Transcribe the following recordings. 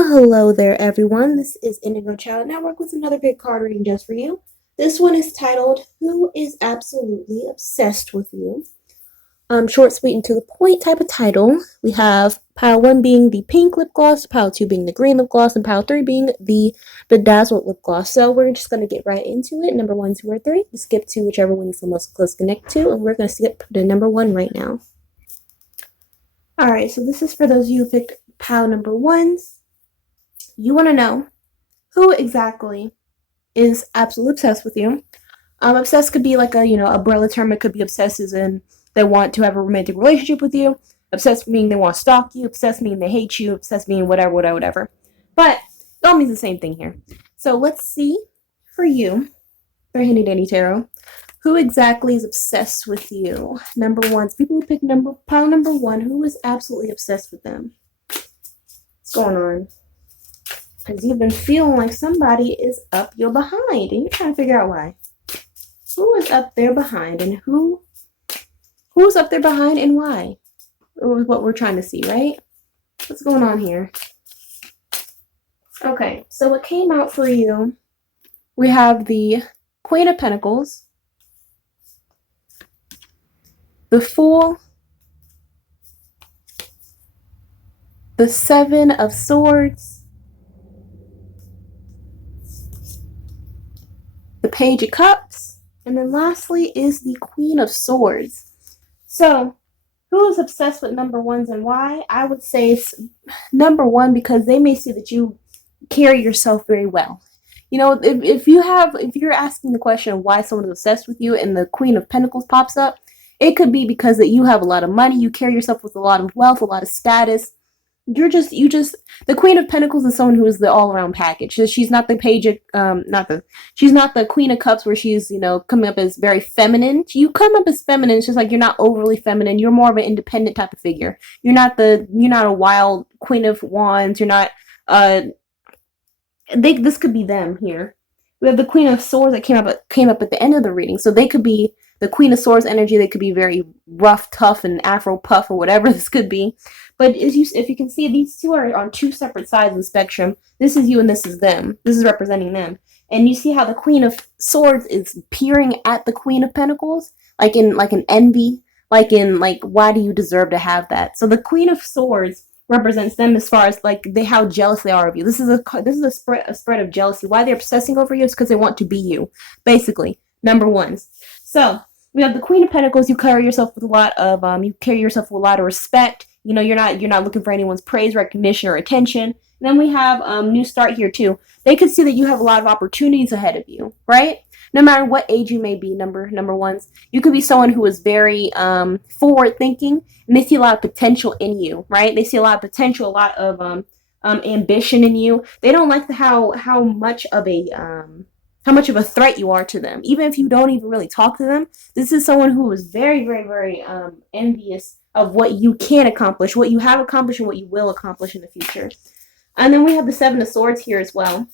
Well, hello there, everyone. This is Indigo Child Network with another big card reading just for you. This one is titled, Who is Absolutely Obsessed with You? Short, sweet, and to the point type of title. We have pile 1 being the pink lip gloss, pile 2 being the green lip gloss, and pile 3 being the bedazzled lip gloss. So we're just going to get right into it. Number 1, 2, or 3. Skip to whichever one you feel most close connect to, and we're going to skip to number 1 right now. Alright, so this is for those of you who picked pile number 1s. You want to know who exactly is absolutely obsessed with you. Obsessed could be like a, umbrella term. It could be obsessed as in they want to have a romantic relationship with you. Obsessed meaning they want to stalk you. Obsessed meaning they hate you. Obsessed meaning whatever. But it all means the same thing here. So let's see for you, for Handy Dandy Tarot, who exactly is obsessed with you. Number 1s, people who pick pile number 1, who is absolutely obsessed with them? What's going on? Because you've been feeling like somebody is up your behind, and you're trying to figure out why. Who is up there behind, and who's up there behind, and why? Is what we're trying to see, right? What's going on here? Okay, so what came out for you, we have the Queen of Pentacles, the Fool, the Seven of Swords, the Page of Cups, and then lastly is the Queen of Swords. So, who is obsessed with number 1s and why? I would say it's number 1 because they may see that you carry yourself very well. If you're asking the question of why someone is obsessed with you and the Queen of Pentacles pops up, it could be because that you have a lot of money, you carry yourself with a lot of wealth, a lot of status. The Queen of Pentacles is someone who is the all-around package. She's not the she's not the Queen of Cups where she's, coming up as very feminine. You come up as feminine, it's just like you're not overly feminine. You're more of an independent type of figure. You're not a wild Queen of Wands. You're not, this could be them here. We have the Queen of Swords that came up at the end of the reading. So they could be the Queen of Swords energy. They could be very rough, tough, and Afro puff or whatever this could be. But if you can see, these two are on two separate sides of the spectrum. This is you and this is them. This is representing them. And you see how the Queen of Swords is peering at the Queen of Pentacles, like in envy, why do you deserve to have that? So the Queen of Swords represents them as far as how jealous they are of you. This is a spread of jealousy. Why they're obsessing over you is because they want to be you, basically. Number 1s. So we have the Queen of Pentacles. You carry yourself with a lot of respect. You're not looking for anyone's praise, recognition, or attention. And then we have New Start here too. They could see that you have a lot of opportunities ahead of you, right? No matter what age you may be, number 1s, you could be someone who is very forward thinking, and they see a lot of potential in you, right? They see a lot of potential, a lot of ambition in you. They don't like how much of a threat you are to them, even if you don't even really talk to them. This is someone who is very, very, very envious of what you can accomplish, what you have accomplished, and what you will accomplish in the future. And then we have the Seven of Swords here as well.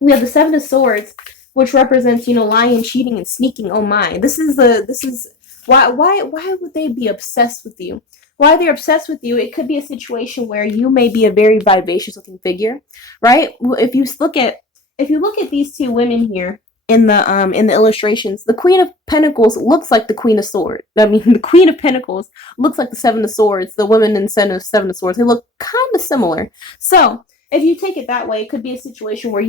We have the Seven of Swords, which represents, lying, cheating, and sneaking. Oh my! This is why would they be obsessed with you? Why they're obsessed with you? It could be a situation where you may be a very vivacious looking figure, right? If you look at these two women here in the illustrations, the Queen of Pentacles looks like the Queen of Swords. The Queen of Pentacles looks like the Seven of Swords. The women in the Seven of Swords, they look kind of similar. So if you take it that way, it could be a situation where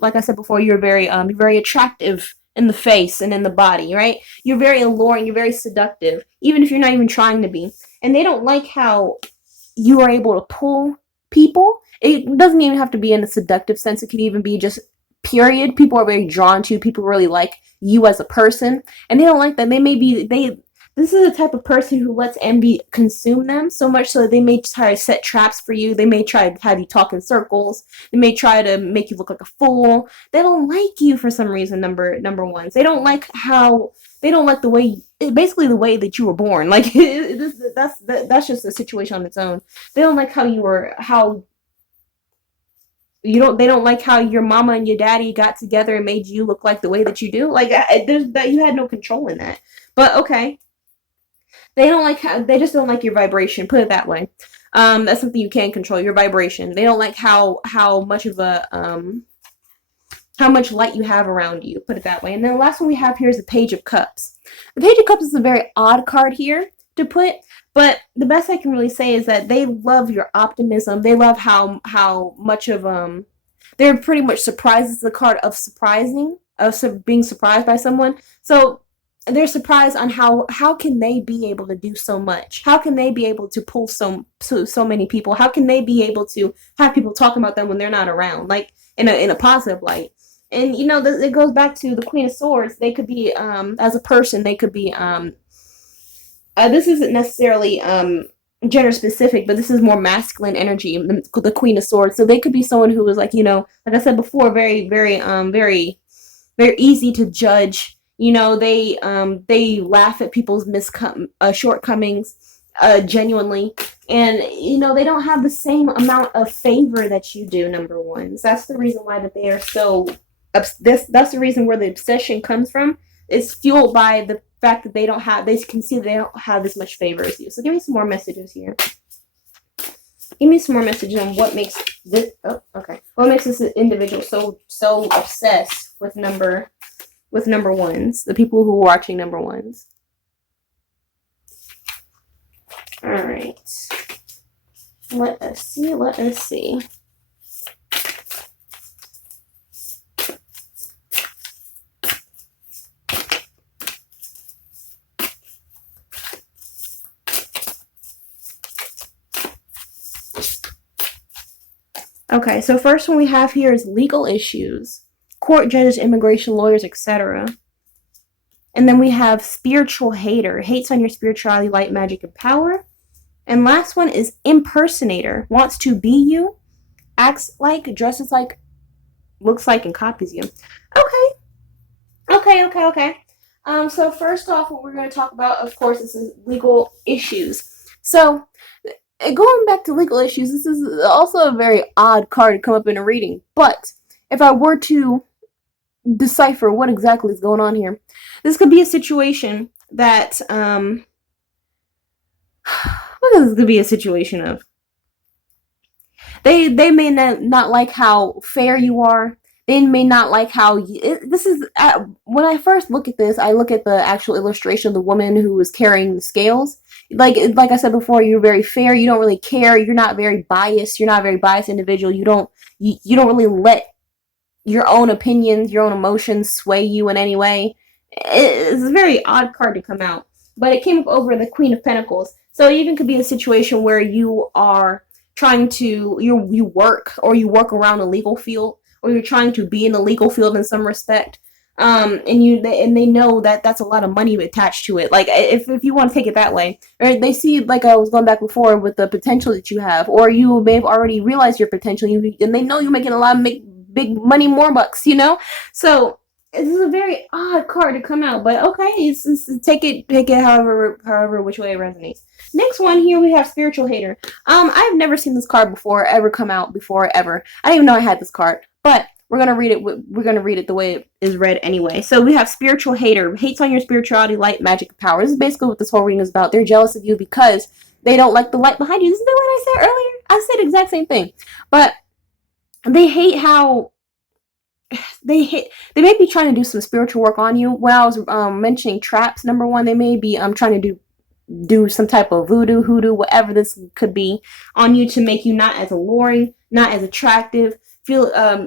like I said before, you're very attractive in the face and in the body, right? You're very alluring, you're very seductive, even if you're not even trying to be. And they don't like how you are able to pull people. It doesn't even have to be in a seductive sense. It could even be just period. People are very drawn to you. People really like you as a person. And they don't like that. This is the type of person who lets envy consume them so much so that they may try to set traps for you. They may try to have you talk in circles. They may try to make you look like a fool. They don't like you for some reason, number 1s. They don't like the way that you were born. That's just a situation on its own. They don't like they don't like how your mama and your daddy got together and made you look like the way that you do. You had no control in that. But okay. They just don't like your vibration, put it that way. That's something you can't control, your vibration. They don't like how much of a how much light you have around you, put it that way. And then the last one we have here is the Page of Cups. The Page of Cups is a very odd card here to put, but the best I can really say is that they love your optimism. They love how much of they're pretty much surprised. It's the card of surprising, of being surprised by someone. So they're surprised on how can they be able to do so much? How can they be able to pull so many people? How can they be able to have people talking about them when they're not around, like in a positive light? And you know, it goes back to the Queen of Swords. They could be as a person, they could be this isn't necessarily gender specific, but this is more masculine energy, the Queen of Swords. So they could be someone who is like, you know, like I said before, very very easy to judge. You know, they laugh at people's shortcomings genuinely, and you know, they don't have the same amount of favor that you do, number ones. That's the reason why that they are so that's the reason where the obsession comes from. It's fueled by the fact that they can see that they don't have as much favor as you. So give me some more messages here. Give me some more messages on what makes this what makes this individual so obsessed with number ones, the people who are watching number ones. All right. Let us see. Okay, so first one we have here is legal issues, court judges, immigration lawyers, etc. And then we have spiritual hater, hates on your spirituality, light, magic, and power. And last one is impersonator, wants to be you, acts like, dresses like, looks like, and copies you. Okay. So first off, what we're going to talk about, of course, this is legal issues. So going back to legal issues, this is also a very odd card to come up in a reading. But if I were to decipher what exactly is going on here, this could be a situation that what is this could be a situation of? They may not like how fair you are. They may not like how this is. When I first look at this, I look at the actual illustration of the woman who is carrying the scales. Like I said before, you're very fair. You don't really care. You're not very biased. You're not a very biased individual. You don't really let your own opinions, your own emotions sway you in any way. It's a very odd card to come out, but it came up over the Queen of Pentacles. So it even could be a situation where you are trying to you work around the legal field, or you're trying to be in the legal field in some respect. And they know that that's a lot of money attached to it. Like if you want to take it that way, right? They see, like I was going back before, with the potential that you have, or you may have already realized your potential, and they know you're making a lot of big money, more bucks, you know. So this is a very odd card to come out, but okay, it's take it however which way it resonates. Next one here we have spiritual hater. I've never seen this card ever come out before ever. I didn't even know I had this card, but we're gonna read it. We're gonna read it the way it is read anyway. So we have spiritual hater, hates on your spirituality, light, magic, and power. This is basically what this whole reading is about. They're jealous of you because they don't like the light behind you. Isn't that what I said earlier? I said the exact same thing, but they hate how they may be trying to do some spiritual work on you. When I was mentioning traps, number one, they may be trying to do some type of voodoo, hoodoo, whatever this could be, on you to make you not as alluring, not as attractive,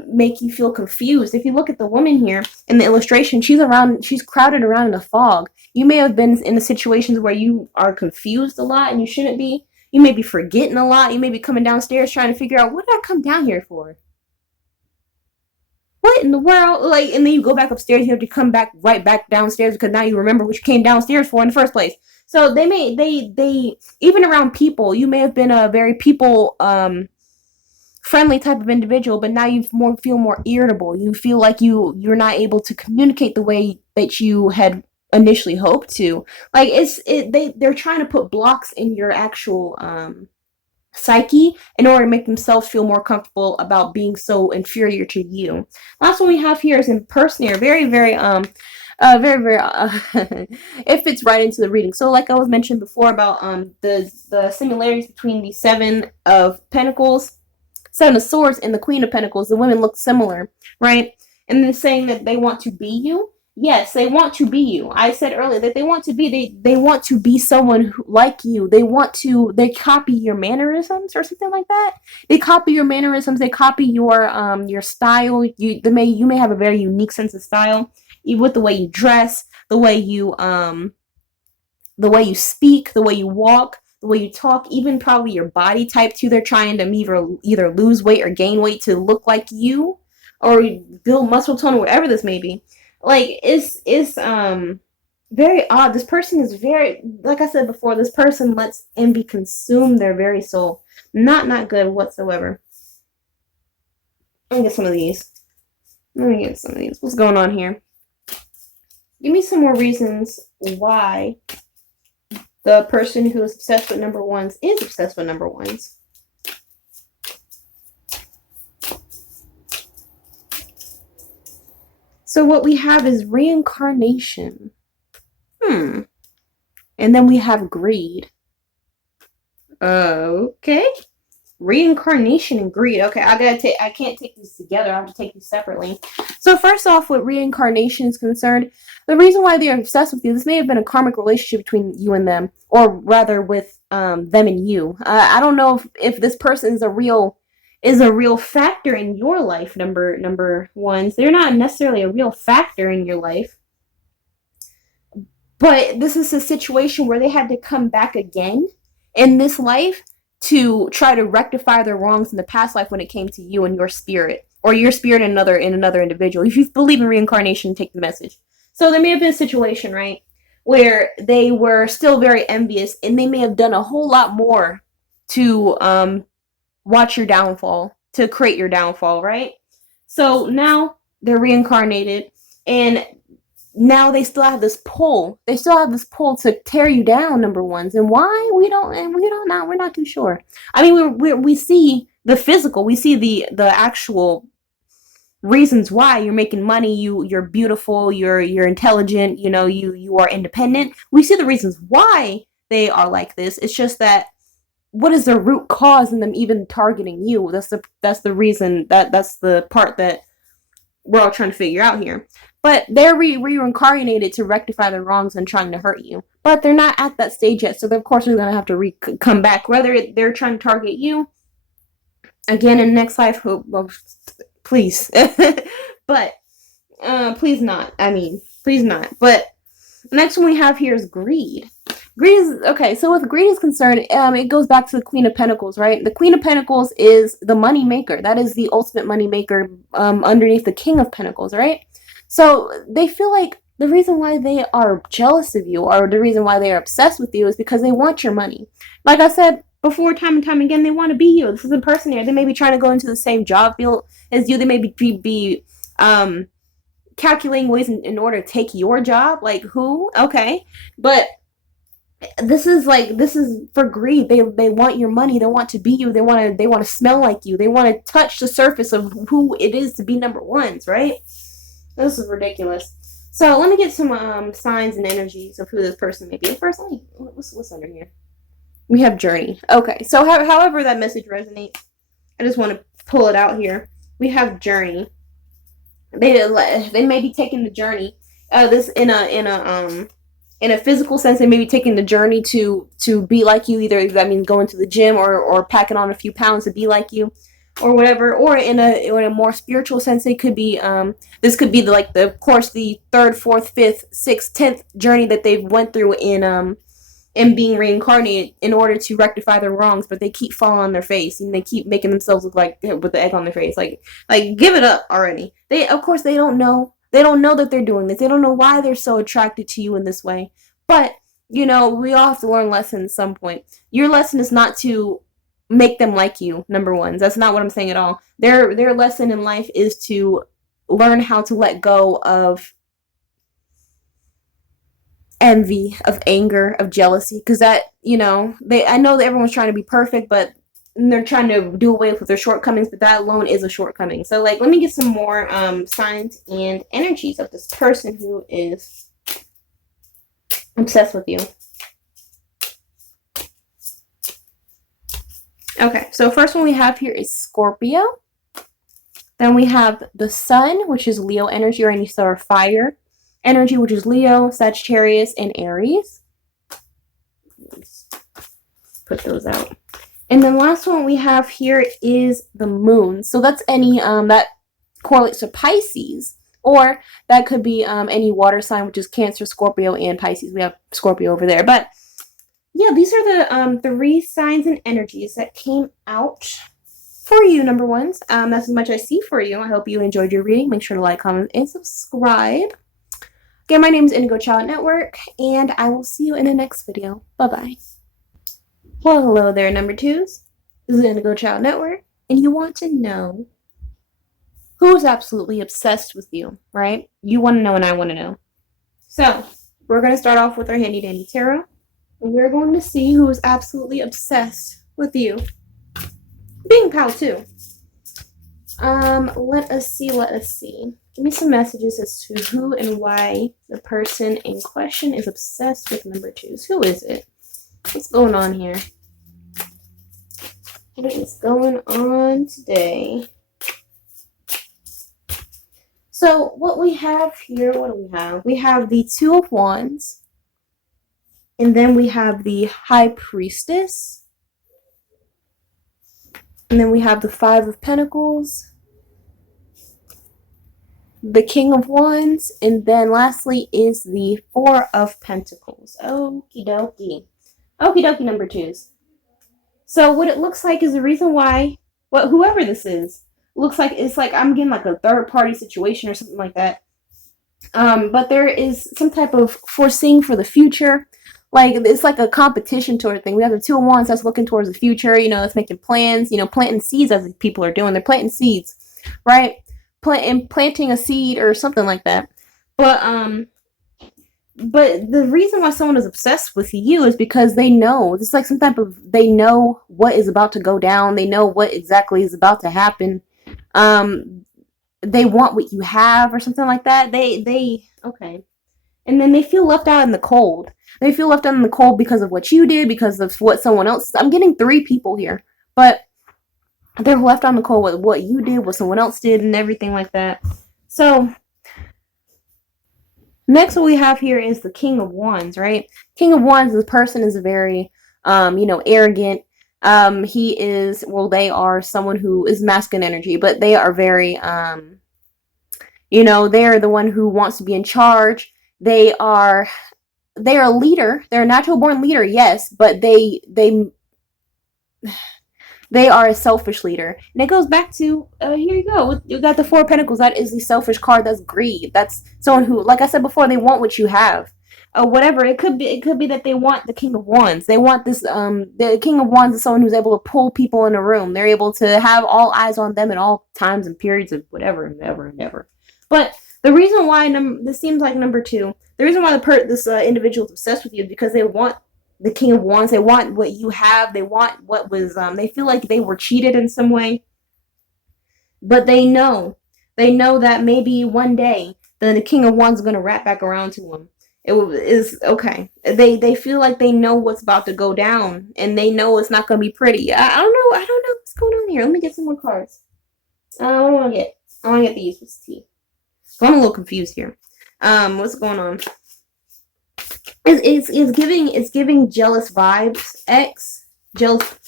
make you feel confused. If you look at the woman here in the illustration, she's crowded around in a fog. You may have been in the situations where you are confused a lot and you shouldn't be. You may be forgetting a lot. You may be coming downstairs trying to figure out, what did I come down here for? What in the world? Like, and then you go back upstairs, you have to come right back downstairs because now you remember what you came downstairs for in the first place. So they even around people, you may have been a very people friendly type of individual, but now you feel more irritable. You feel like you're not able to communicate the way that you had initially hoped to. Like they're trying to put blocks in your actual psyche in order to make themselves feel more comfortable about being so inferior to you. Last one we have here is impersonator. Very Very, very. It fits right into the reading. So, like I was mentioned before about the similarities between the Seven of Pentacles, Seven of Swords, and the Queen of Pentacles. The women look similar, right? And then saying that they want to be you. Yes, they want to be you. I said earlier that they want to be they want to be someone who, like you. They copy your mannerisms or something like that. They copy your mannerisms. They copy your style. You may have a very unique sense of style with the way you dress, the way you speak, the way you walk, the way you talk, even probably your body type too. They're trying to either lose weight or gain weight to look like you, or build muscle tone, or whatever this may be. Like it's very odd. This person is very, like I said before, this person lets envy consume their very soul. Not good whatsoever. Let me get some of these. What's going on here? Give me some more reasons why the person who is obsessed with number ones is obsessed with number ones. So what we have is reincarnation. And then we have greed. Okay. Reincarnation and greed. Okay, I can't take these together. I have to take these separately. So first off, with reincarnation is concerned, the reason why they are obsessed with you, this may have been a karmic relationship between you and them, or rather with them and you. I don't know if this person is a real factor in your life, number ones. They're not necessarily a real factor in your life. But this is a situation where they had to come back again in this life to try to rectify their wrongs in the past life when it came to you and your spirit, or your spirit in another individual. If you believe in reincarnation, take the message. So there may have been a situation, right, where they were still very envious, and they may have done a whole lot more to watch your downfall, to create your downfall, right? So now they're reincarnated, and now they still have this pull. They still have this pull to tear you down, number ones. And why? We're not too sure. I mean, we see the physical, we see the actual reasons why. You're making money, you're beautiful, you're intelligent, you are independent. We see the reasons why they are like this. It's just that, what is the root cause in them even targeting you? That's the reason, that's the part that we're all trying to figure out here. But they're reincarnated to rectify their wrongs and trying to hurt you. But they're not at that stage yet, so of course they're going to have to come back. Whether they're trying to target you again in next life, well, please. But please not. Please not. But the next one we have here is greed. Greed is, okay, so with greed is concerned, it goes back to the Queen of Pentacles, right? The Queen of Pentacles is the money maker. That is the ultimate money maker underneath the King of Pentacles, right? So they feel like the reason why they are jealous of you, or the reason why they are obsessed with you, is because they want your money. Like I said before, time and time again, they want to be you. This is a person here. They may be trying to go into the same job field as you. They may be calculating ways in order to take your job. Like who? Okay. But this is for greed. They want your money. They want to be you. They want to smell like you. They want to touch the surface of who it is to be number ones, right? This is ridiculous. So let me get some signs and energies of who this person may be. First, what's under here? We have journey. Okay, so however that message resonates, I just want to pull it out here. We have journey. They may be taking the journey. This in a physical sense, they may be taking the journey to be like you. Either going to the gym or packing on a few pounds to be like you, or whatever. Or in a more spiritual sense, it could be this could be the 3rd, 4th, 5th, 6th, 10th journey that they've went through in being reincarnated in order to rectify their wrongs, but they keep falling on their face and they keep making themselves look like with the egg on their face. Like give it up already. They don't know. They don't know that they're doing this. They don't know why they're so attracted to you in this way. But, we all have to learn lessons at some point. Your lesson is not to make them like you, number ones. That's not what I'm saying at all. Their lesson in life is to learn how to let go of envy, of anger, of jealousy. Because that, I know that everyone's trying to be perfect, but and they're trying to do away with their shortcomings, but that alone is a shortcoming. So, like, let me get some more signs and energies of this person who is obsessed with you. Okay, so first one we have here is Scorpio. Then we have the Sun, which is Leo energy, or any sort of fire energy, which is Leo, Sagittarius, and Aries. Let's put those out. And then last one we have here is the Moon. So that's any that correlates to Pisces, or that could be any water sign, which is Cancer, Scorpio, and Pisces. We have Scorpio over there, but yeah, these are the 3 signs and energies that came out for you, number ones. That's as much I see for you. I hope you enjoyed your reading. Make sure to like, comment, and subscribe. Again, my name is indigochilddnetwork, and I will see you in the next video. Bye-bye. Well, hello there, number 2s. This is indigochilddnetwork, and you want to know who's absolutely obsessed with you, right? You want to know, and I want to know. So, we're going to start off with our handy-dandy tarot. And we're going to see who is absolutely obsessed with you. Being pal too. Let us see. Give me some messages as to who and why the person in question is obsessed with number 2s. Who is it? What's going on here? What is going on today? So what we have here, what do we have? We have the 2 of Wands. And then we have the High Priestess. And then we have the 5 of Pentacles. The King of Wands. And then lastly is the 4 of Pentacles. Okie dokie. Okie dokie, number 2s. So what it looks like is the reason why, whoever this is, looks like it's like I'm getting like a third party situation or something like that. But there is some type of foreseeing for the future. Like, it's like a competition sort of thing. We have the 2 of Wands that's looking towards the future, you know, that's making plans, you know, planting seeds as people are doing. They're planting seeds, right? Planting a seed or something like that. But the reason why someone is obsessed with you is because they know. It's like some type of, they know what is about to go down. They know what exactly is about to happen. They want what you have or something like that. Okay. And then they feel left out in the cold. They feel left out in the cold because of what you did, because of what someone else... I'm getting 3 people here. But they're left out in the cold with what you did, what someone else did, and everything like that. So, next what we have here is the King of Wands, right? King of Wands, this person is very, arrogant. He is... Well, they are someone who is masculine energy, but they are very, they're the one who wants to be in charge. They are a leader. They're a natural born leader, yes, but they are a selfish leader. And it goes back to, here you go. You got the 4 of Pentacles. That is the selfish card. That's greed. That's someone who, like I said before, they want what you have. Whatever. It could be that they want the King of Wands. They want this, the King of Wands is someone who's able to pull people in a room. They're able to have all eyes on them at all times and periods of whatever and ever. But the reason why this seems like number 2, the reason why this individual is obsessed with you is because they want the King of Wands. They want what you have. They want what was, they feel like they were cheated in some way. But they know that maybe one day the King of Wands is going to wrap back around to them. It is okay. They feel like they know what's about to go down, and they know it's not going to be pretty. I don't know what's going on here. Let me get some more cards. What do I want to get? I want to get these. What's T? So I'm a little confused here. What's going on? It's giving jealous vibes. Jealous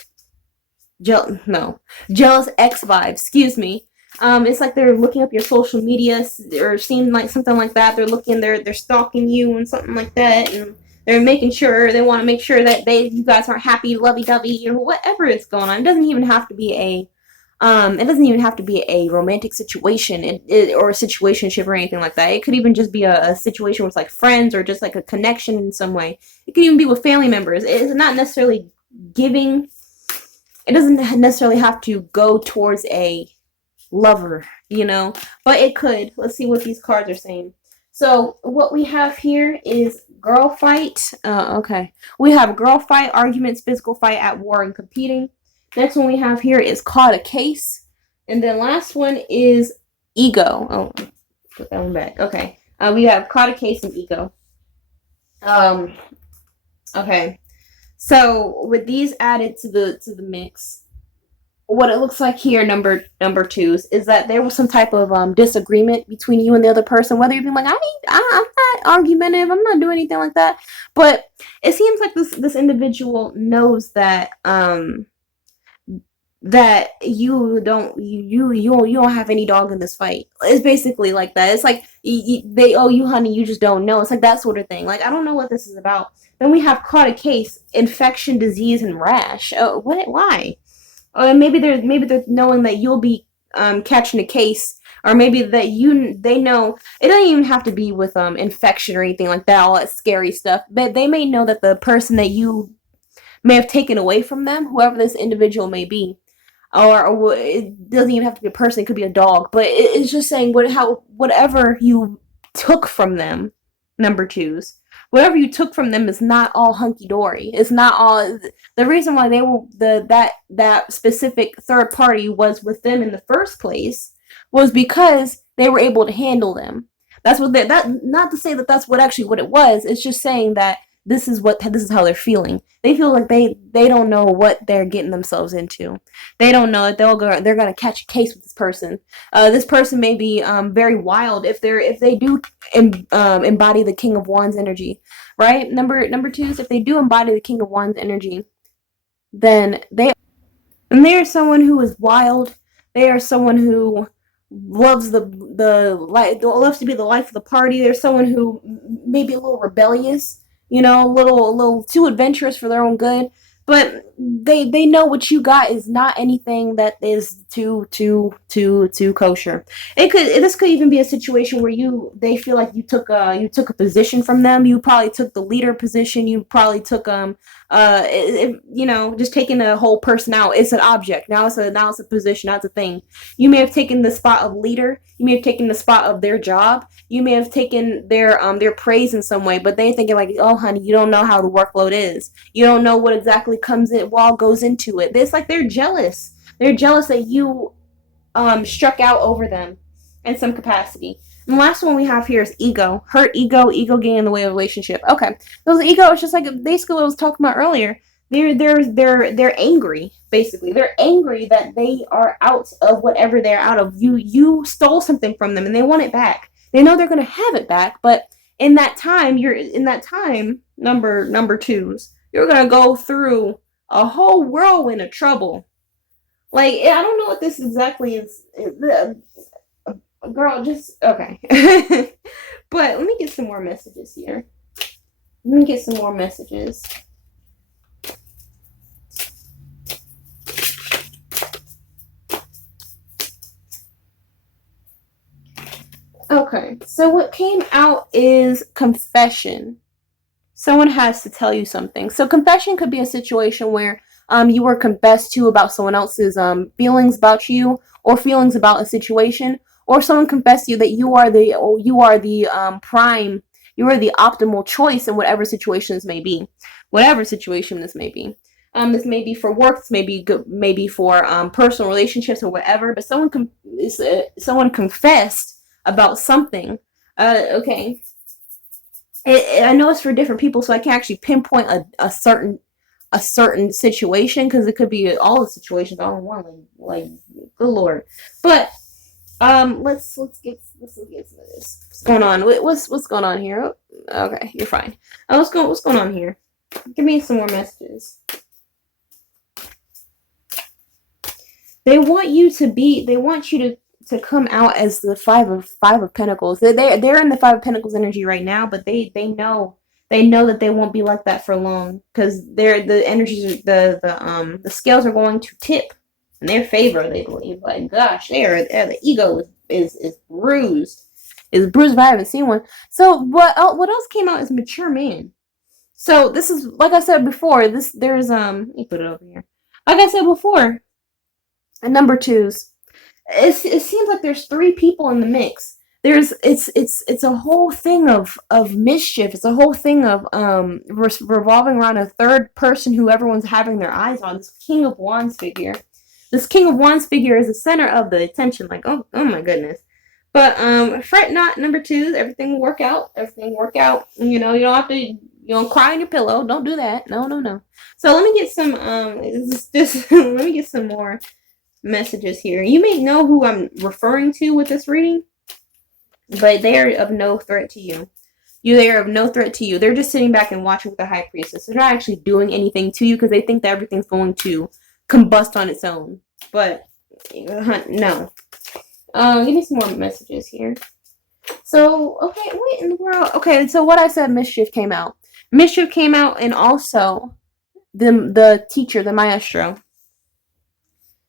X vibes. Excuse me. It's like they're looking up your social media or seeing like something like that. They're stalking you and something like that, and they want to make sure that you guys aren't happy, lovey-dovey, or whatever is going on. It doesn't even have to be a romantic situation or a situationship or anything like that. It could even just be a situation with like friends or just like a connection in some way. It could even be with family members. It's not necessarily giving. It doesn't necessarily have to go towards a lover, but it could. Let's see what these cards are saying. So what we have here is girl fight. Okay. We have girl fight, arguments, physical fight, at war, and competing. Next one we have here is caught a case. And then last one is ego. Oh, put that one back. Okay. We have caught a case and ego. Okay. So with these added to the mix, what it looks like here, number twos, is that there was some type of disagreement between you and the other person. Whether you've been like, I'm not argumentative, I'm not doing anything like that, but it seems like this individual knows that that you don't have any dog in this fight. It's basically like that. It's like they owe you, honey, you just don't know. It's like that sort of thing. Like, I don't know what this is about. Then we have caught a case, infection, disease, and rash. Oh, what? Why? Maybe they're knowing that you'll be catching a case, or maybe that they know it doesn't even have to be with infection or anything like that, all that scary stuff. But they may know that the person that you may have taken away from them, whoever this individual may be, or it doesn't even have to be a person, it could be a dog, but it's just saying whatever you took from them, number twos, whatever you took from them is not all hunky-dory. It's not all. The reason why they were that specific third party was with them in the first place was because they were able to handle them. That's what that, not to say that that's what it was. It's just saying that this is how they're feeling. They feel like they don't know what they're getting themselves into. They don't know that they're gonna catch a case with this person. This person may be very wild if they do embody the King of Wands energy, right? Number twos, if they do embody the King of Wands energy, then they are someone who is wild. They are someone who loves loves to be the life of the party. They're someone who may be a little rebellious, a little too adventurous for their own good, but they know what you got is not anything that is too kosher. This could even be a situation where they feel like you took a position from them. You probably took the leader position. You probably took just taking a whole person out. It's an object now. It's a position. Now it's a thing. You may have taken the spot of leader. You may have taken the spot of their job. You may have taken their praise in some way, but they're thinking like, oh, honey, you don't know how the workload is. You don't know what exactly goes into it. It's like they're jealous. They're jealous that you struck out over them in some capacity. And the last one we have here is ego. Hurt ego getting in the way of a relationship. Okay. Those ego is just like basically what I was talking about earlier. They're angry, basically. They're angry that they are out of whatever they're out of. You stole something from them and they want it back. They know they're gonna have it back, but in that time, number twos, you're gonna go through a whole whirlwind of trouble. Like, I don't know what this exactly is. Girl, just okay. But let me get some more messages here. Okay, so what came out is confession. Someone has to tell you something. So confession could be a situation where you were confessed to about someone else's feelings about you, or feelings about a situation, or someone confessed to you that you are the optimal choice in whatever situation this may be. Whatever situation this may be. This may be for work, this may be for personal relationships or whatever, but someone confessed about something. Okay. I know it's for different people, so I can't actually pinpoint a certain situation, because it could be all the situations all in one. Like good Lord. But let's get some of this. What's going on? What's going on here? Okay, you're fine. What's going on here? Give me some more messages. They want you to come out as the five of pentacles. They're in the Five of Pentacles energy right now, but they know that they won't be like that for long, because the energies, the scales are going to tip in their favor. They believe, like, gosh, the ego is bruised. Is bruised if I haven't seen one. So what else came out is mature man. So this is, like I said before, there's let me put it over here. Like I said before, and number twos. It seems like there's three people in the mix. It's a whole thing of mischief. It's a whole thing of revolving around a third person who everyone's having their eyes on. This King of Wands figure. This King of Wands figure is the center of the attention. Like, oh my goodness. But fret not, number twos. Everything will work out. Everything will work out. You know, you don't have to, you don't cry on your pillow. Don't do that. No, no, no. So let me get some let me get some more messages here. You may know who I'm referring to with this reading, but they are of no threat to you. They are of no threat to you. They're just sitting back and watching with the High Priestess. They're not actually doing anything to you because they think that everything's going to combust on its own. But no. Give me some more messages here. So, okay, what in the world? Okay, so what I said, mischief came out. Mischief came out, and also the teacher, the maestro.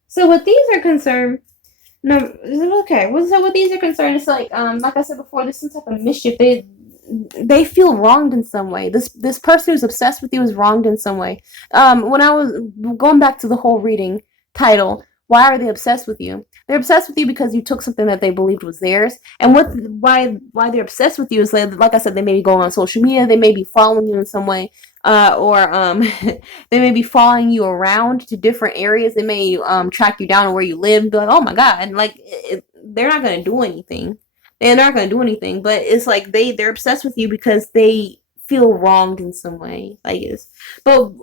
So what these are concerned, no, okay. So what these are concerned, it's like I said before, there's some type of mischief. They feel wronged in some way. This person who's obsessed with you is wronged in some way. When I was going back to the whole reading title, why are they obsessed with you? They're obsessed with you because you took something that they believed was theirs. And why they're obsessed with you is like I said, they may be going on social media, they may be following you in some way, or they may be following you around to different areas. They may track you down where you live and be like, oh my god, and like they're not gonna do anything. They're not gonna do anything, but it's like they're obsessed with you because they feel wronged in some way, I guess. But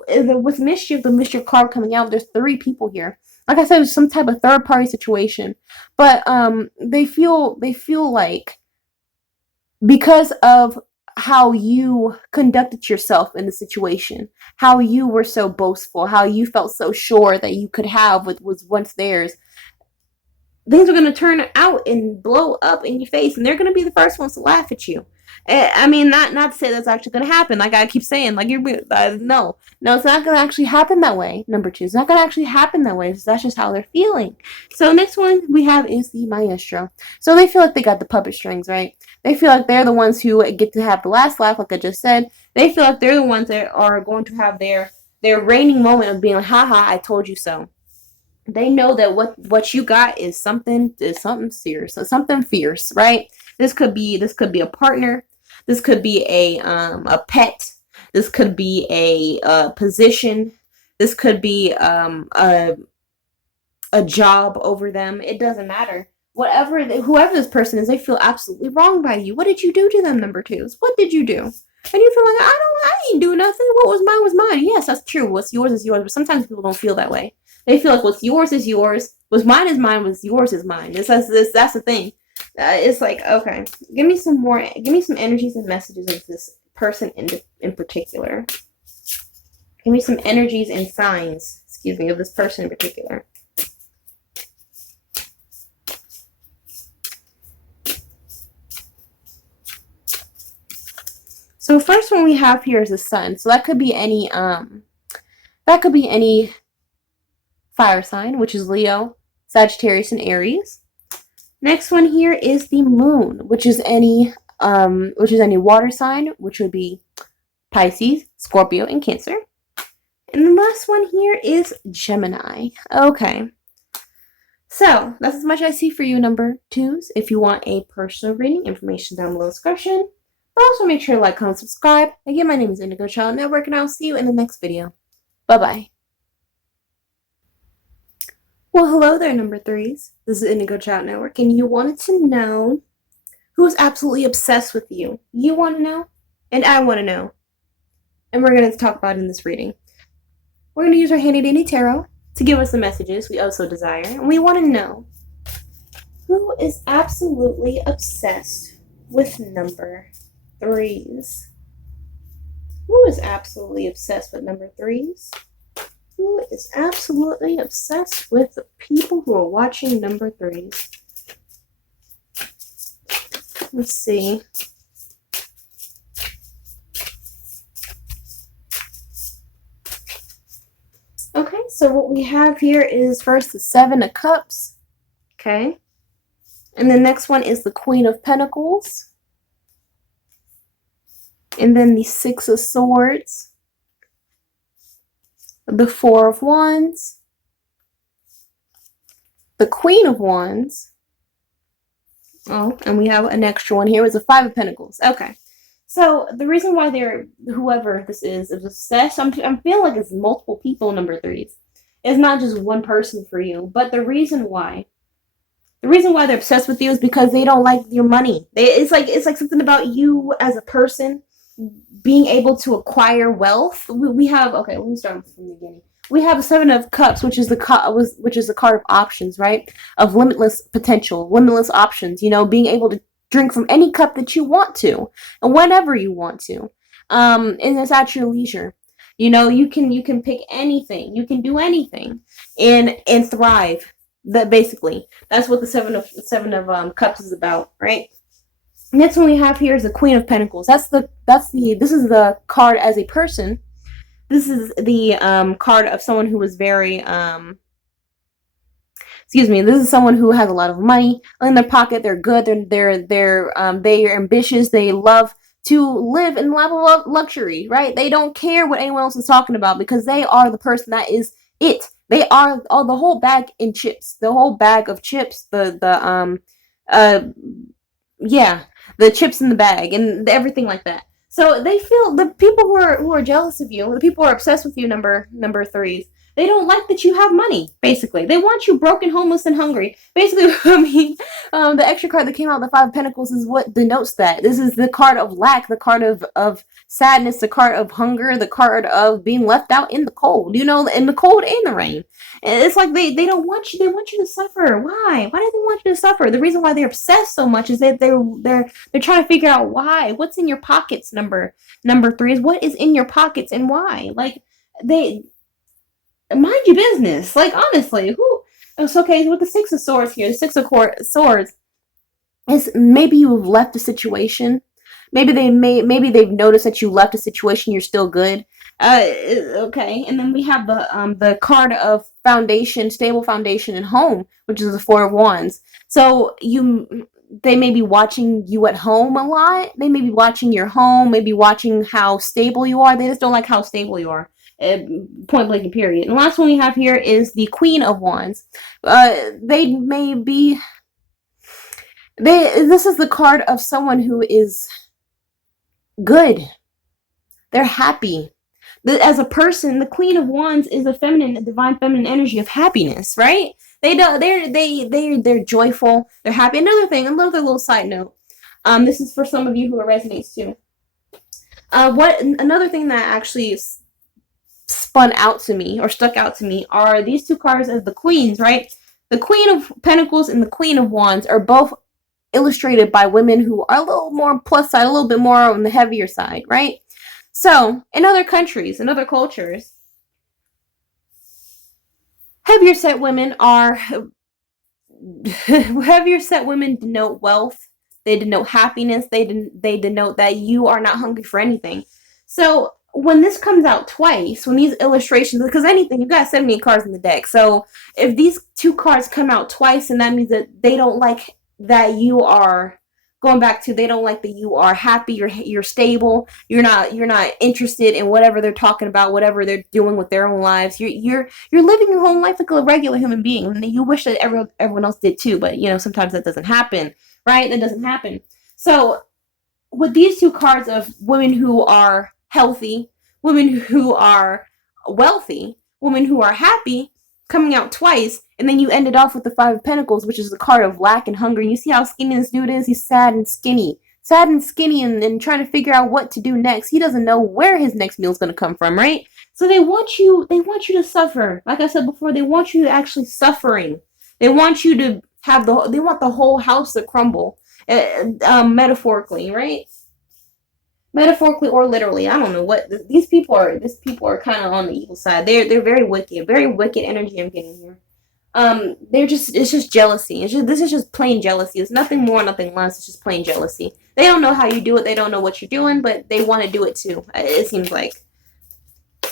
with mischief, the mischief card coming out, there's 3 people here. Like I said, it's some type of third party situation, but they feel like because of how you conducted yourself in the situation, how you were so boastful, how you felt so sure that you could have what was once theirs, things are going to turn out and blow up in your face, and they're going to be the first ones to laugh at you. I mean, not to say that's actually going to happen. Like I keep saying, like no, it's not going to actually happen that way. Number 2, it's not going to actually happen that way. That's just how they're feeling. So next one we have is the maestro. So they feel like they got the puppet strings, right? They feel like they're the ones who get to have the last laugh, like I just said. They feel like they're the ones that are going to have their reigning moment of being like, haha, I told you so. They know that what you got is something serious, something fierce, right? This could be a partner. This could be a pet. This could be a position. This could be a job over them. It doesn't matter. Whoever this person is, they feel absolutely wronged by you. What did you do to them, number 2s? What did you do? And you feel like, I didn't do nothing. What was mine was mine. Yes, that's true. What's yours is yours. But sometimes people don't feel that way. They feel like what's yours is yours. What's mine is mine. What's yours is mine. That's the thing. It's like, okay, give me some energies and messages of this person in particular. Give me some energies and signs, of this person in particular. So first one we have here is the sun. So that could be any fire sign, which is Leo, Sagittarius, and Aries. Next one here is the moon, which is any water sign, which would be Pisces, Scorpio, and Cancer. And the last one here is Gemini. Okay. So that's as much as I see for you, number 2s. If you want a personal reading, information down below in the description. But also make sure to like, comment, subscribe. Again, my name is Indigo Child Network, and I'll see you in the next video. Bye-bye. Well, hello there, number 3s. This is Indigo Child Network, and you wanted to know who's absolutely obsessed with you. You want to know, and I want to know. And we're going to talk about it in this reading. We're going to use our handy dandy tarot to give us the messages we also desire. And we want to know who is absolutely obsessed with number 3s. Who is absolutely obsessed with number 3s? Who is absolutely obsessed with the people who are watching number 3s? Let's see. Okay, so what we have here is first the 7 of Cups. Okay. And the next one is the Queen of Pentacles. And then the 6 of Swords. The 4 of Wands. The Queen of Wands. Oh, and we have an extra one here. It was a Five of Pentacles. Okay. So the reason why they're, whoever this is obsessed, I'm feeling like it's multiple people, number threes. It's not just one person for you. But the reason why they're obsessed with you is because they don't like your money. It's like something about you as a person being able to acquire wealth. We have, okay, let me start from the beginning. We have a Seven of Cups, which is the card of options, right? Of limitless potential, limitless options. Being able to drink from any cup that you want to, and whenever you want to, and it's at your leisure. You can pick anything, you can do anything, and thrive. That's what the Seven of Cups is about, right? Next one we have here is the Queen of Pentacles. This is the card as a person. This is the card of someone who is very excuse me. This is someone who has a lot of money in their pocket. They're good. They are ambitious. They love to live in level of luxury, right? They don't care what anyone else is talking about because they are the person that is it. They are all the whole bag in chips, the whole bag of chips, uh yeah, the chips in the bag and everything like that. So they feel, the people who are jealous of you, the people who are obsessed with you, number threes, they don't like that you have money. Basically, they want you broken, homeless, and hungry. Basically, the extra card that came out, the Five of Pentacles, is what denotes that. This is the card of lack, the card of sadness, the card of hunger, the card of being left out in the cold. In the cold and the rain. And it's like they don't want you. They want you to suffer. Why? Why do they want you to suffer? The reason why they're obsessed so much is that they're trying to figure out why. What's in your pockets? Number three is what is in your pockets and why. Like, they mind your business. Like, honestly, who? It's okay with the Six of Swords here. The Swords is maybe you've left a situation. Maybe they've noticed that you left a situation. You're still good. Okay, and then we have the card of foundation, stable foundation, and home, which is the Four of Wands. So they may be watching you at home a lot. They may be watching your home, maybe watching how stable you are. They just don't like how stable you are. Point blank and period. And the last one we have here is the Queen of Wands. They may be. This is the card of someone who is good. They're happy. As a person, the Queen of Wands is a divine feminine energy of happiness, right? They're joyful. They're happy. Another little side note. This is for some of you who it resonates too. Another thing that actually spun out to me or stuck out to me are these two cards as the queens, right? The Queen of Pentacles and the Queen of Wands are both illustrated by women who are a little more plus side, a little bit more on the heavier side, right? So, in other countries, in other cultures, heavier set women denote wealth. They denote happiness. They denote that you are not hungry for anything. So when this comes out twice, when these illustrations, because anything, you've got 78 cards in the deck. So if these two cards come out twice, and that means that they don't like that you are going back to, they don't like that you are happy, you're stable, you're not interested in whatever they're talking about, whatever they're doing with their own lives. You're living your whole life like a regular human being, and you wish that everyone else did too, but sometimes that doesn't happen, right? That doesn't happen. So with these two cards of women who are healthy, women who are wealthy, women who are happy, coming out twice, and then you ended off with the Five of Pentacles, which is the card of lack and hunger. And you see how skinny this dude is? He's sad and skinny. And trying to figure out what to do next. He doesn't know where his next meal is going to come from, right? So they want you to suffer. Like I said before, they want you to actually suffering. They want you to they want the whole house to crumble, metaphorically, right? Metaphorically or literally, I don't know what these people are. These people are kind of on the evil side. They're very wicked energy I'm getting here. It's just jealousy. This is just plain jealousy. It's nothing more, nothing less. It's just plain jealousy. They don't know how you do it. They don't know what you're doing, but they want to do it too. It seems like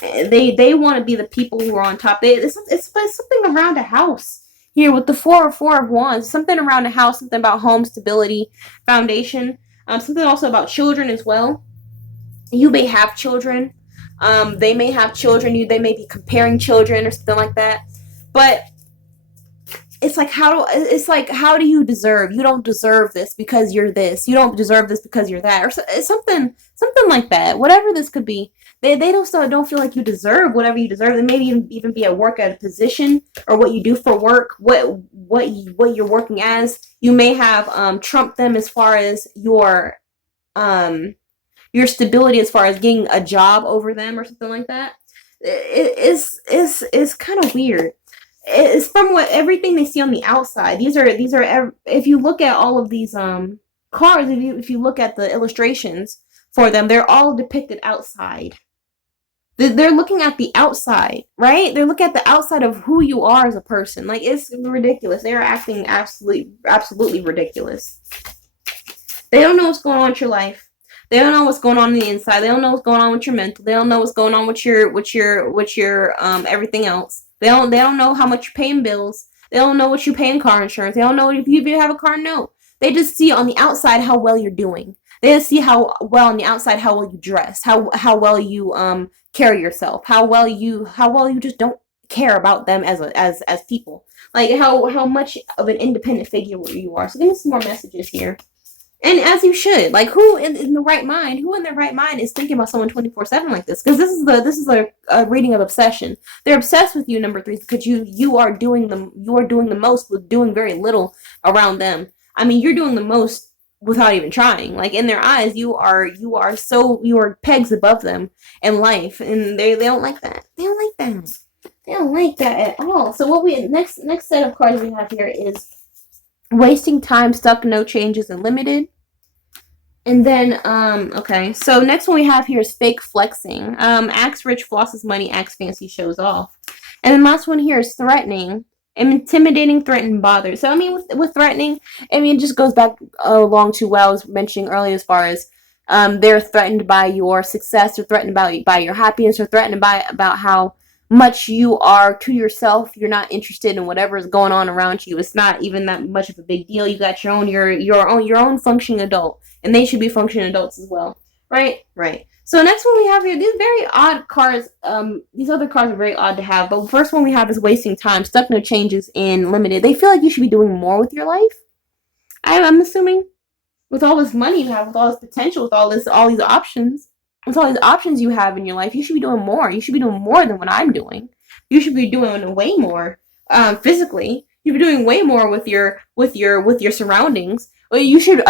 they want to be the people who are on top. It's something around a house here with the four of wands. Something around a house. Something about home stability, foundation. Something also about children as well. You may have children. They may have children. They may be comparing children or something like that. But how do you deserve? You don't deserve this because you're this. You don't deserve this because you're that, or it's something like that. Whatever this could be, they don't feel like you deserve whatever you deserve. It maybe even be at work, at a position, or what you do for work, what you're working as. You may have trumped them as far as your stability, as far as getting a job over them, or something like that. It's kind of weird. It's from what everything they see on the outside. These are if you look at all of these cards, if you look at the illustrations for them, they're all depicted outside. They're looking at the outside, right? They're looking at the outside of who you are as a person. Like, it's ridiculous. They are acting absolutely ridiculous. They don't know what's going on with your life. They don't know what's going on the inside. They don't know what's going on with your mental. They don't know what's going on with your everything else. They don't know how much you're paying bills. They don't know what you pay in car insurance. They don't know if you have a car note. They just see on the outside how well you're doing. They just see how well on the outside, how well you dress, how well you carry yourself, how well you just don't care about them as people. Like how much of an independent figure you are. So give me some more messages here. And as you should. Like, who in their right mind is thinking about someone 24/7 like this? Because this is a reading of obsession. They're obsessed with you, number 3, because you are doing the most with doing very little around them. I mean, you're doing the most without even trying. Like, in their eyes, you are pegs above them in life, and they don't like that. They don't like that. They don't like that at all. So what we next set of cards we have here is wasting time, stuck, no changes, and limited. And then, okay, so next one we have here is fake flexing. Acts rich, flosses money, acts fancy, shows off. And then last one here is threatening, intimidating, threatened, bothered. So, I mean, with threatening, I mean, it just goes back along to what I was mentioning earlier, as far as they're threatened by your success, or threatened by your happiness, or threatened about how much you are to yourself. You're not interested in whatever is going on around you. It's not even that much of a big deal. You got your own functioning adult, and they should be functioning adults as well, right? So next one we have here, these very odd cards. These other cards are very odd to have, but the first one we have is wasting time, stuck, no changes, in limited. They feel like you should be doing more with your life. I'm assuming, with all this money you have, with all this potential, with all these options. With all these options you have in your life, you should be doing more. You should be doing more than what I'm doing. You should be doing way more physically. You'd be doing way more with your surroundings. Well, you should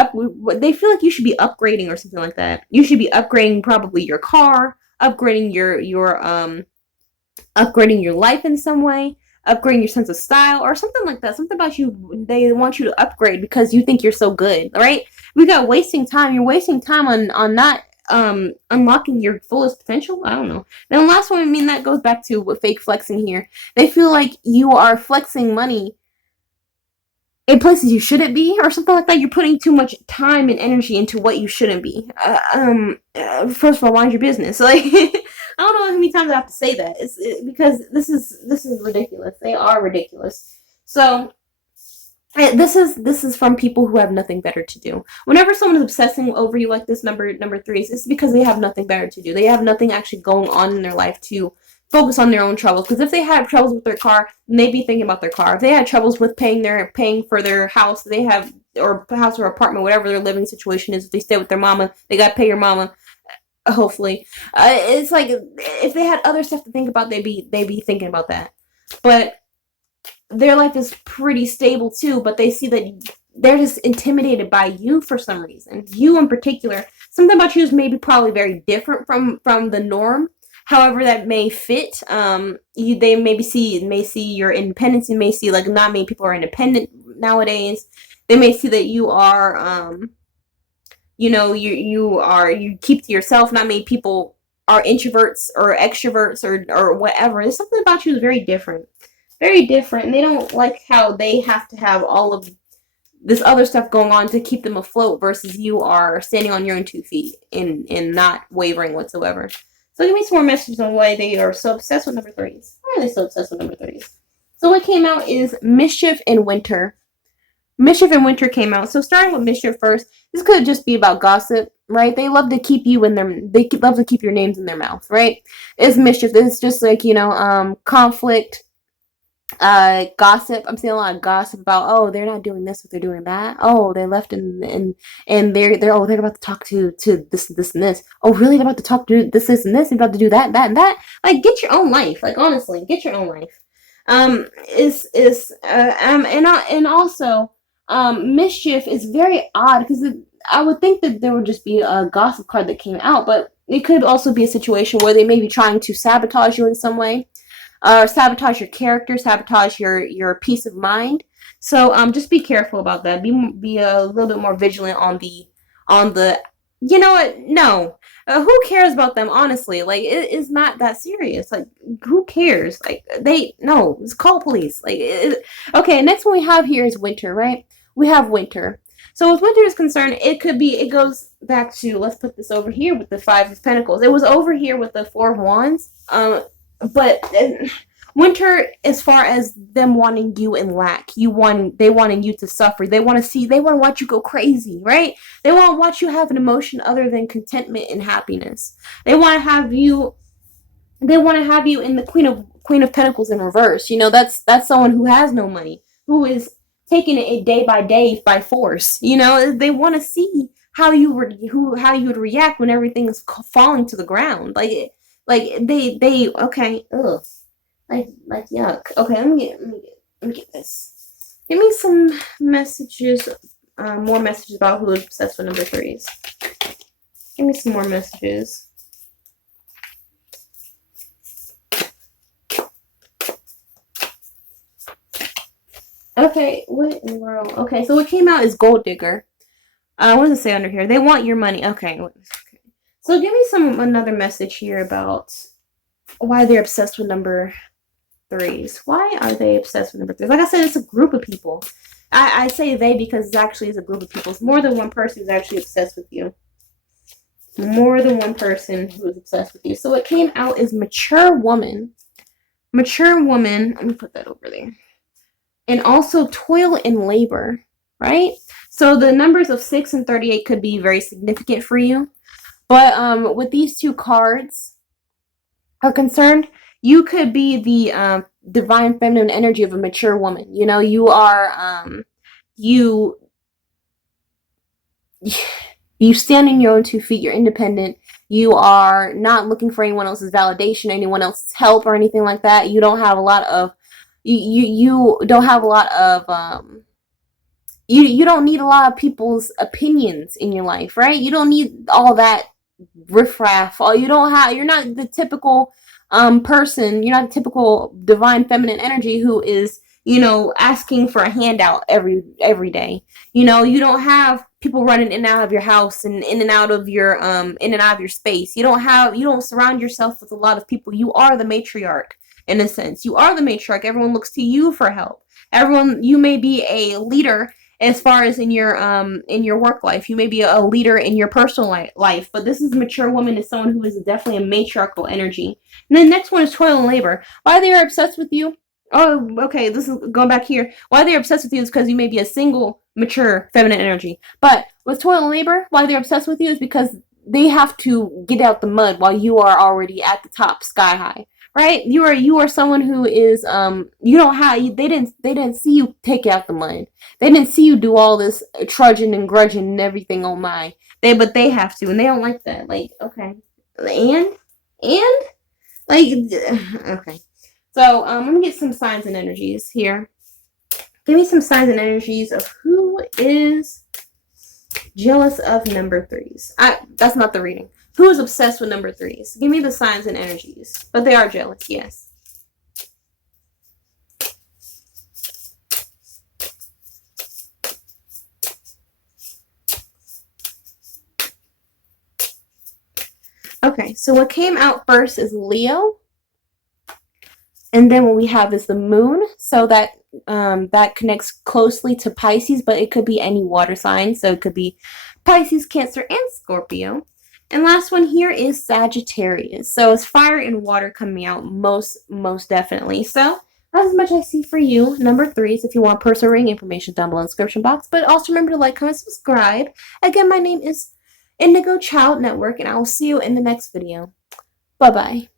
they feel like you should be upgrading or something like that. You should be upgrading probably your car, upgrading upgrading your life in some way, upgrading your sense of style, or something like that. Something about you, they want you to upgrade because you think you're so good, right? We got wasting time. You're wasting time on not unlocking your fullest potential. I don't know. Then the last one, I mean, that goes back to what fake flexing here. They feel like you are flexing money in places you shouldn't be, or something like that. You're putting too much time and energy into what you shouldn't be. First of all, mind your business. Like, I don't know how many times I have to say that. Because this is ridiculous. They are ridiculous. So this is from people who have nothing better to do. Whenever someone is obsessing over you like this, number 3, it's because they have nothing better to do. They have nothing actually going on in their life to focus on their own troubles. Because if they have troubles with their car, then they'd be thinking about their car. If they had troubles with paying for their house, or house or apartment, whatever their living situation is, if they stay with their mama, they gotta pay your mama. Hopefully, it's like if they had other stuff to think about, they'd be thinking about that. But their life is pretty stable too, but they see that they're just intimidated by you for some reason. You in particular, something about you is maybe probably very different from the norm. However, that may fit. They may see your independence. You may see, like, not many people are independent nowadays. They may see that you are, you keep to yourself. Not many people are introverts or extroverts or whatever. There's something about you that's very different. Very different, and they don't like how they have to have all of this other stuff going on to keep them afloat, versus you are standing on your own 2 feet and not wavering whatsoever. So give me some more messages on why they are so obsessed with number 3s. Why are they so obsessed with number 3s? So what came out is Mischief and Winter. Mischief and Winter came out. So starting with Mischief first, this could just be about gossip, right? They love to keep you they love to keep your names in their mouth, right? It's mischief. It's just like, conflict. Gossip. I'm seeing a lot of gossip about, oh, they're not doing this, but they're doing that. Oh, they left and they're about to talk to this and this. Oh, really? They're about to talk to this and this. They're about to do that and that. Like, get your own life. Like, honestly, get your own life. And also, mischief is very odd because I would think that there would just be a gossip card that came out, but it could also be a situation where they may be trying to sabotage you in some way, sabotage your character, sabotage your peace of mind. So just be careful about that. Be a little bit more vigilant on the. You know what? No. Who cares about them? Honestly, like it is not that serious. Like who cares? Like it's call police. Okay. Next one we have here is winter, right? We have winter. So with winter is concerned, it goes back to, let's put this over here with the Five of Pentacles. It was over here with the Four of Wands. But winter, as far as them wanting you in lack, they wanting you to suffer. They want to watch you go crazy, right? They want to watch you have an emotion other than contentment and happiness. They want to have you in the Queen of Pentacles in reverse. You know, that's someone who has no money, who is taking it day by day by force. You know, they want to see how you would react when everything is falling to the ground. They okay, ugh, like yuck. Okay, let me get this. Give me some messages, more messages about who is obsessed with number threes. Give me some more messages. Okay, what in the world? Okay, so what came out is gold digger. What does it say under here? They want your money. Okay. So give me another message here about why they're obsessed with number threes. Why are they obsessed with number threes? Like I said, it's a group of people. I say they because it actually is a group of people. It's more than one person who's actually obsessed with you. More than one person who is obsessed with you. So what came out is mature woman. Mature woman. Let me put that over there. And also toil and labor, right? So the numbers of 6 and 38 could be very significant for you. But with these two cards are concerned, you could be the divine feminine energy of a mature woman. You know, you are you stand on your own 2 feet. You're independent. You are not looking for anyone else's validation, anyone else's help, or anything like that. You don't have a lot of you don't have a lot of you don't need a lot of people's opinions in your life, right? You don't need all that riffraff. You're not the typical person. You're not the typical divine feminine energy who is, you know, asking for a handout every day. You know, you don't have people running in and out of your house and in and out of your space. You don't surround yourself with a lot of people. You are the matriarch. In a sense, you are the matriarch. Everyone looks to you for help. You may be a leader as far as in your work life. You may be a leader in your personal life, but this is a mature woman, is someone who is definitely a matriarchal energy. And then the next one is toil and labor. Why they are obsessed with you? Oh, okay, this is going back here. Why they're obsessed with you is because you may be a single, mature, feminine energy. But with toil and labor, why they're obsessed with you is because they have to get out the mud while you are already at the top, sky high. Right? You are someone who is they didn't see you take out the mud. They didn't see you do all this trudging and grudging and everything. Oh my. But they have to, and they don't like that. Like, okay. And like okay. So let me get some signs and energies here. Give me some signs and energies of who is jealous of number threes. That's not the reading. Who is obsessed with number threes? Give me the signs and energies. But they are jealous, yes. Okay, so what came out first is Leo. And then what we have is the moon. So that connects closely to Pisces, but it could be any water sign. So it could be Pisces, Cancer, and Scorpio. And last one here is Sagittarius. So it's fire and water coming out most definitely. So that's as much I see for you. Number threes, if you want personal reading information down below in the description box. But also remember to like, comment, subscribe. Again, my name is Indigo Child Network, and I will see you in the next video. Bye-bye.